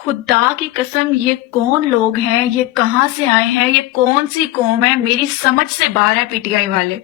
خدا کی قسم یہ کون لوگ ہیں، یہ کہاں سے آئے ہیں، یہ کون سی قوم ہے، میری سمجھ سے باہر ہے پی ٹی آئی والے۔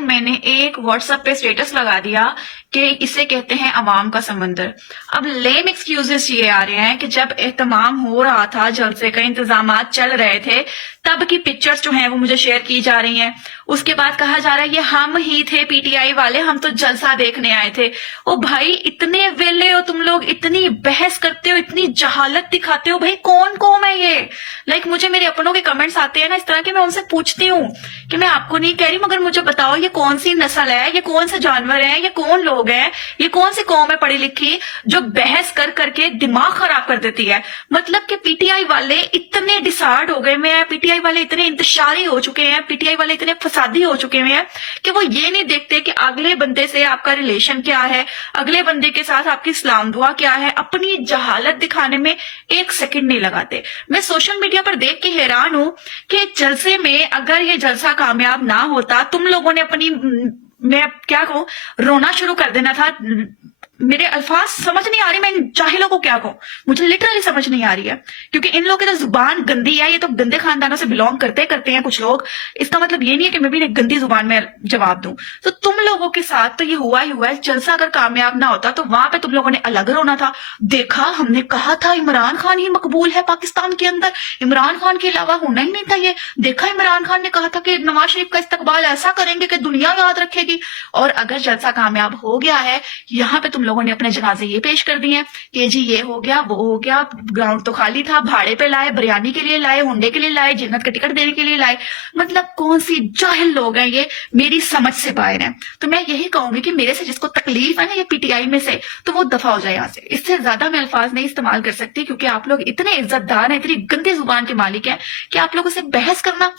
میں نے ایک واٹس ایپ پہ اسٹیٹس لگا دیا کہ اسے کہتے ہیں عوام کا سمندر۔ اب لیم ایکسکیوزز یہ آ رہے ہیں کہ جب اہتمام ہو رہا تھا، جلسے کا انتظامات چل رہے تھے، تب کی پکچرز جو ہیں وہ مجھے شیئر کی جا رہی ہیں۔ اس کے بعد کہا جا رہا ہے یہ ہم ہی تھے پی ٹی آئی والے، ہم تو جلسہ دیکھنے آئے تھے۔ او بھائی اتنے ویلے ہو تم لوگ، اتنی بحث کرتے ہو، اتنی جہالت دکھاتے ہو، بھائی کون قوم ہے یہ؟ مجھے میرے اپنوں کے کمنٹس آتے ہیں نا اس طرح کے، میں ان سے پوچھتی ہوں کہ میں آپ کو نہیں کہہ رہی مگر مجھے بتاؤ یہ کون سی نسل ہے، یہ کون سے جانور ہیں، یہ کون لوگ ہیں، یہ کون سی قوم ہے پڑھی لکھی جو بحث کر کر کے دماغ خراب کر دیتی ہے؟ مطلب کہ پی ٹی آئی والے اتنے ڈسارڈ ہو گئے ہیں، پی ٹی آئی والے اتنے انتشاری ہو چکے ہیں، پی ٹی آئی والے اتنے فسادی ہو چکے ہیں کہ وہ یہ نہیں دیکھتے کہ اگلے بندے سے آپ کا ریلیشن کیا ہے، اگلے بندے کے ساتھ آپ کی اسلام دعا کیا ہے۔ اپنی جہالت دکھانے میں ایک سیکنڈ نہیں لگاتے۔ میں سوشل میڈیا پر دیکھ کے حیران ہوں کہ جلسے میں اگر یہ جلسہ کامیاب نہ ہوتا، تم لوگوں نے اپنی میں کیا کہوں رونا شروع کر دینا تھا۔ میرے الفاظ سمجھ نہیں آ رہی، میں ان جاہلوں کو کیا کہوں، مجھے لٹرلی سمجھ نہیں آ رہی ہے، کیونکہ ان لوگوں کی تو زبان گندی ہے، یہ تو گندے خاندانوں سے بلونگ کرتے ہیں کچھ لوگ۔ اس کا مطلب یہ نہیں ہے کہ میں بھی ایک گندی زبان میں جواب دوں۔ تو تم لوگوں کے ساتھ تو یہ ہوا ہی ہوا ہے، جلسہ اگر کامیاب نہ ہوتا تو وہاں پہ تم لوگوں نے الگ رونا تھا۔ دیکھا ہم نے کہا تھا عمران خان ہی مقبول ہے پاکستان کے اندر، عمران خان کے علاوہ ہونا ہی نہیں تھا یہ۔ دیکھا عمران خان نے کہا تھا کہ نواز شریف کا استقبال ایسا کریں گے کہ دنیا یاد رکھے گی، اور اگر جلسہ کامیاب ہو گیا ہے، یہاں پہ تم لوگوں نے اپنے جنازے یہ پیش کر دیے کہ جی یہ ہو گیا وہ ہو گیا، گراؤنڈ تو خالی تھا، بھاڑے پہ لائے، بریانی کے لیے لائے، ہنڈے کے لیے لائے، جنت کا ٹکٹ دینے کے لیے لائے۔ مطلب کون سی جاہل لوگ ہیں یہ، میری سمجھ سے باہر ہیں۔ تو میں یہی کہوں گی کہ میرے سے جس کو تکلیف ہے نا یہ پی ٹی آئی میں سے، تو وہ دفع ہو جائے یہاں سے۔ اس سے زیادہ میں الفاظ نہیں استعمال کر سکتی، کیونکہ آپ لوگ اتنے عزت دار ہیں، اتنی گندی زبان کے مالک ہیں کہ آپ لوگوں سے بحث کرنا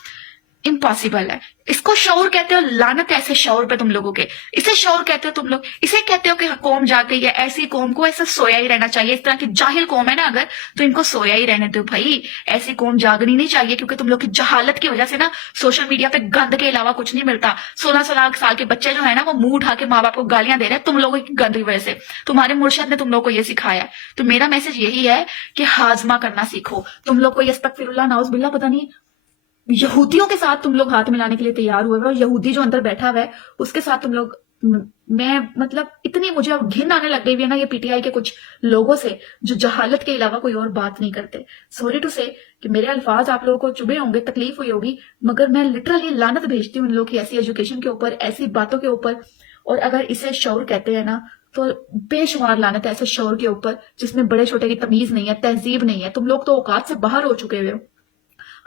امپاسبل ہے۔ اس کو شعور کہتے ہو، لعنت ایسے شعور پہ تم لوگوں کے، اسے شعور کہتے ہو تم لوگ، اسے کہتے ہو کہ قوم جا کے یا ایسی قوم کو ایسا سویا ہی رہنا چاہیے۔ اس طرح کی جاہل قوم ہے نا اگر، تو ان کو سویا ہی رہنے دو بھائی، ایسی قوم جاگنی نہیں چاہیے، کیونکہ تم لوگ کی جہالت کی وجہ سے نا سوشل میڈیا پہ گند کے علاوہ کچھ نہیں ملتا۔ 16 سال کے بچے جو ہے نا وہ منہ اٹھا کے ماں باپ کو گالیاں دے رہے ہیں تم لوگوں کی گند کی وجہ سے، تمہارے مرشد نے تم لوگ کو یہ سکھایا ہے۔ تو میرا میسج یہی ہے کہ ہاضمہ کرنا سیکھو۔ تم لوگ کو یہ استغفر اللہ نعوذ باللہ پتہ نہیں یہودیوں کے ساتھ تم لوگ ہاتھ ملانے کے لیے تیار ہوئے اور یہودی جو اندر بیٹھا ہوا ہے اس کے ساتھ تم لوگ، میں مطلب اتنی مجھے اب گھن آنے لگ گئی ہے نا یہ پی ٹی آئی کے کچھ لوگوں سے جو جہالت کے علاوہ کوئی اور بات نہیں کرتے۔ سوری ٹو سے کہ میرے الفاظ آپ لوگوں کو چبھے ہوں گے، تکلیف ہوئی ہوگی، مگر میں لٹرلی لعنت بھیجتی ہوں ان لوگ کی ایسی ایجوکیشن کے اوپر، ایسی باتوں کے اوپر۔ اور اگر اسے شعور کہتے ہیں نا تو بے شمار لعنت ہے ایسے شعور کے اوپر جس میں بڑے چھوٹے کی تمیز نہیں ہے، تہذیب نہیں ہے۔ تم لوگ تو اوقات سے باہر ہو چکے ہوئے ہو،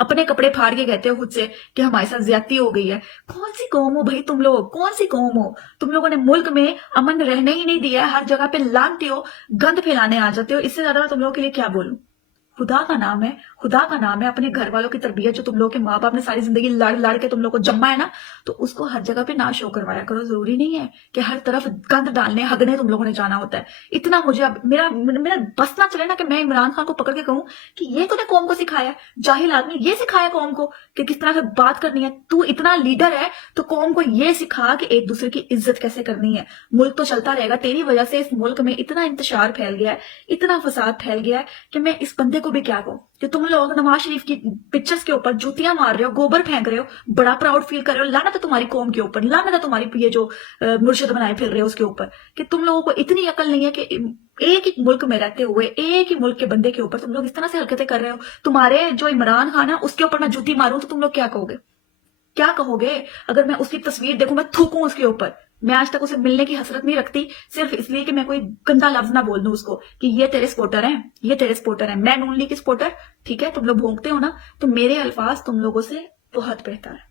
اپنے کپڑے پھاڑ کے کہتے ہو خود سے کہ ہمارے ساتھ زیادتی ہو گئی ہے۔ کون سی قوم ہو بھائی تم لوگ، کون سی قوم ہو؟ تم لوگوں نے ملک میں امن رہنے ہی نہیں دیا ہے، ہر جگہ پہ لانتے ہو، گند پھیلانے آ جاتے ہو۔ اس سے زیادہ میں تم لوگوں کے لیے کیا بولوں؟ خدا کا نام ہے، خدا کا نام ہے، اپنے گھر والوں کی تربیت جو تم لوگ کے ماں باپ نے ساری زندگی لڑ لڑ کے تم لوگ کو جما ہے نا، تو اس کو ہر جگہ پہ نہ شو کروایا کرو۔ ضروری نہیں ہے کہ ہر طرف گند ڈالنے ہگنے تم لوگوں نے جانا ہوتا ہے۔ اتنا مجھے اب میرا بس نہ چلے نا کہ میں عمران خان کو پکڑ کے کہوں کہ یہ تو نے قوم کو سکھایا، جاہل آدمی یہ سکھایا قوم کو کہ کس طرح سے بات کرنی ہے۔ تو اتنا لیڈر ہے تو قوم کو یہ سکھا کہ ایک دوسرے کی عزت کیسے کرنی ہے۔ ملک تو چلتا رہے گا، تیری وجہ سے اس ملک میں اتنا انتشار پھیل گیا ہے، اتنا فساد پھیل گیا ہے کہ میں اس بندے کو بھی کیا کہوں کہ تم لوگ نواز شریف کی پکچرز کے اوپر جوتیاں مار رہے ہو، گوبر پھینک رہے ہو، بڑا پراؤڈ فیل کر رہے ہو۔ لعنت ہے تمہاری قوم کے اوپر، لعنت ہے تمہاری یہ جو مرشد بنائے پھر رہے ہو اس کے اوپر، کہ تم لوگوں کو اتنی عقل نہیں ہے کہ ایک ہی ملک میں رہتے ہوئے ایک ہی ملک کے بندے کے اوپر تم لوگ اس طرح سے حرکتیں کر رہے ہو۔ تمہارے جو عمران خان ہے اس کے اوپر میں جوتی ماروں تو تم لوگ کیا کہو گے؟ کیا کہو گے اگر میں اس کی تصویر دیکھوں، میں تھوکوں اس کے اوپر؟ میں آج تک اسے ملنے کی حسرت نہیں رکھتی، صرف اس لیے کہ میں کوئی گندا لفظ نہ بول دوں اس کو کہ یہ تیرے سپورٹر ہیں، یہ تیرے سپورٹر ہیں۔ میں نون لیگ کی سپورٹر، ٹھیک ہے، تم لوگ بھونکتے ہو نا، تو میرے الفاظ تم لوگوں سے بہت بہتر ہے۔